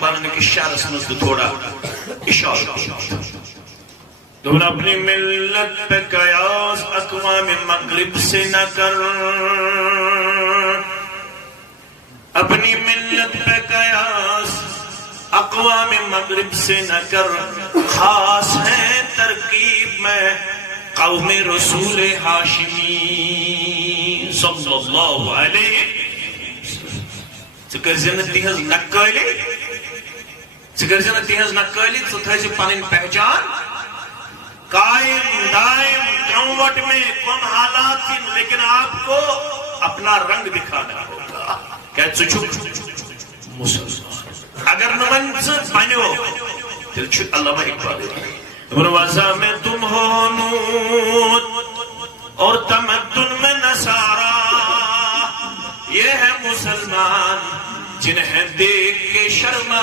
پاننے کی شعر سمجھ تھوڑا اشارہ تو اپنی ملت پہ قیاس اقوام مغرب سے نہ کر، اپنی ملت پہ قیاس اقوام مغرب سے نہ کر، خاص ہے ترکیب میں قوم رسول ہاشمی صلی اللہ علیہ ذکر تہذ نقالی ذکر تہذ نقالی تو تھے پن پہچان قائم دائم کروٹ میں کم حالات تھی، لیکن آپ کو اپنا رنگ دکھانا ہوگا کہ مسلمان اگر نمنس بنو پھر علامہ اقبال وضع میں تم ہو نور اور تمدن میں نصارہ، یہ ہے مسلمان جنہیں دیکھ کے شرما